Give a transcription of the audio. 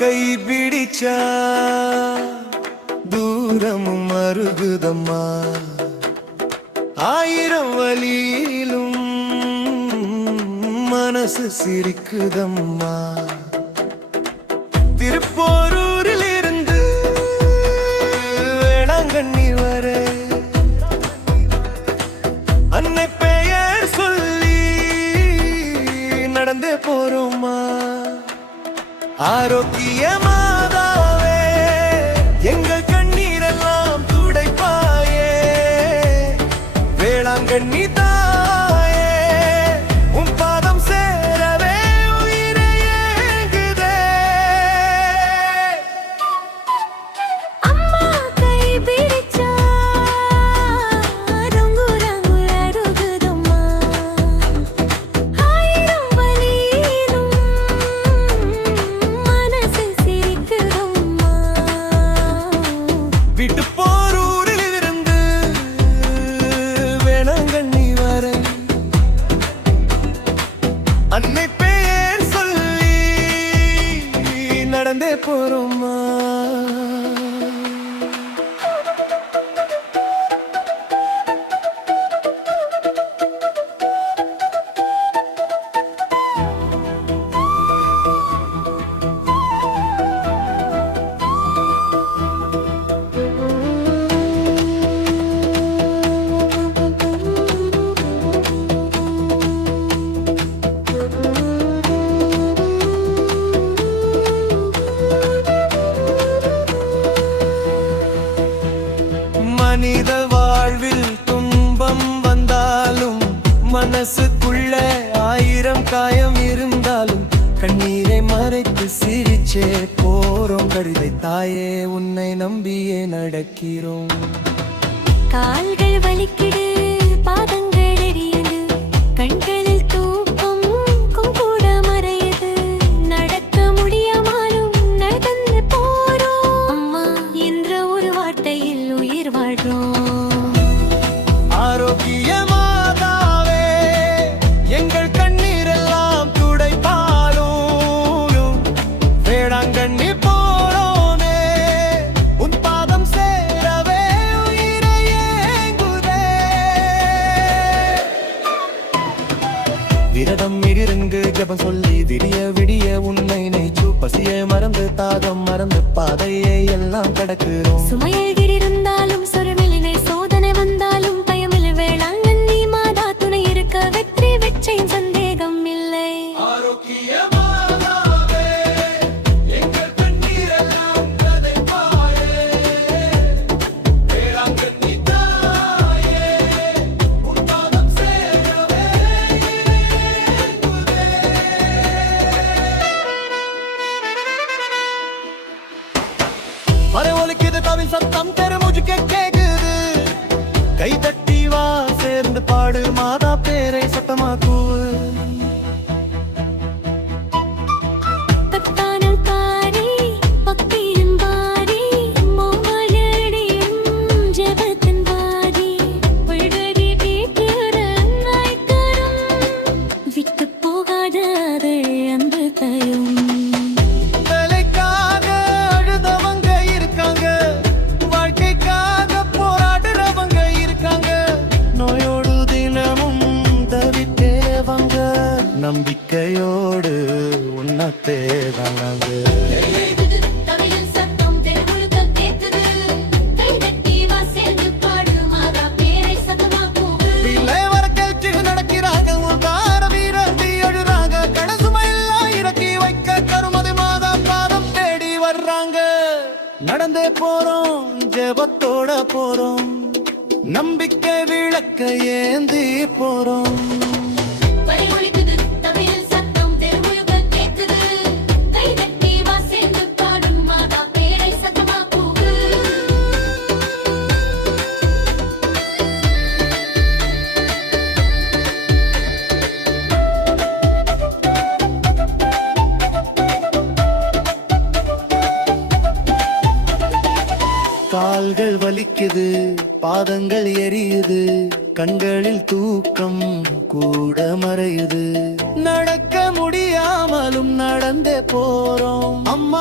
கை பிடிச்சா தூரமும் மருகுதம்மா ஆயிரம் வழியிலும் மனசு சிரிக்குதம்மா திருப்போரூரில் இருந்து வேளாங்கண்ணி வரை அன்னை பெயர் சொல்லி நடந்தே போறோமா ஆரோக்கியமாதாவே எங்கள் கண்ணீரெல்லாம் துடைப்பாயே வேளாங்கண்ணி தாயே உன் பாதம் சேரவே உயிரே ஏங்குதே அம்மா கை பிடிச்சா ரங்கு ரங்கு அருகுதம்மா ஆயிரம் வழியிலும் மனசு சிரிக்குதம்மா விட்டு போரூரில் இருந்து வேளாங்கண்ணி வரை அன்னை பெயர் சொல்லி நடந்தே போறோமா மனித வாழ்வில் துன்பம் வந்தாலும் மனசுக்குள்ள ஆயிரம் காயம் இருந்தாலும் கண்ணீரை மறைத்து சிரிச்சே போறோம் கழுதை தாயே உன்னை நம்பியே நடக்கிறோம் கால்கள் வலிக்குது பாதங்கள் எரியுது கண்களில் தூக்கம் கூட மறையுது நடக்க முடியாமலும் நடந்து போறோம் அம்மா என்ற ஒரு வார்த்தையில் உயிர் வாழ்றோம் ஆரோக்கியமாதாவே எங்கள் கண்ணீரெல்லாம் துடைப்பாலும் வேளாங்கண்ணி போறோமே உன் பாதம் சேரவே உயிரை ஏங்குதே விரதம் இருந்து ஜபம் சொல்லி விடிய விடிய உன்னை நெய்ச்சு பசியை மறந்து தாகம் மறந்து பாதையை எல்லாம் கடக்கிறோம் சுமையில் இருந்தாலும் சொருவிலினை சோதனை வந்தாலும் பயமில் வேளாங்கண்ணி மாதா துணை இருக்க வெற்றி வெற்றியின் சந்தேகம் இல்லை ஆரோக்கியமாதாவே எங்கள் கண்ணீரெல்லாம் துடைப்பாயே வேளாங்கண்ணி தாயே உன் பாதம் சேரவே ஏங்குதே அரை ஒலிக்குது தவில் சத்தம் தெருமுஜுக்கு கேக்குது கை தட்டி வா சேர்ந்து பாடு மாதா பேரை சத்தமா கூவு பத்தானல் காரி பக்தியின் பாரி மோமலடியும் ஜெபத்தின் பாரி பல்வரி கேட்கிற நாய்க்கரம் விட்டு போகாத அவள் அன்பு தரும் வேலைக்காக அழுதவங்க இருக்காங்க வாழ்க்கைக்காக போராடுறவங்க இருக்காங்க நோயோடு தினமும் தவித்தேவங்க நம்பிக்கையோடு உன்ன தேவனாங்க தவிலின் சத்தம் தெருமுழுக்க கேக்குது கை தட்டி வா சேர்ந்து பாடு மாதா பேரை சத்தமா கூவு பிள்ளை வர கேட்டு நடக்கிறாங்க உதார வீரத்தி எழுறாங்க கடசுமையெல்லாம் இறக்கி வைக்க கருமதி மாதா பாதம் தேடி வர்றாங்க நடந்தே போறோம் ஜெபத்தோட போறோம் நம்பிக்கை விளக்க ஏந்தி போறோம் பறி ஒலிக்குது தவிலின் சத்தம் தெருமுழுக்க கேக்குது கை தட்டி வா சேர்ந்து பாடு மாதா பேரை சத்தமா கூவு கால்கள் வலிக்குது பாதங்கள் எரியுது கண்களில் தூக்கம் கூட மறையுது நடக்க முடியாமலும் நடந்தே போறோம் அம்மா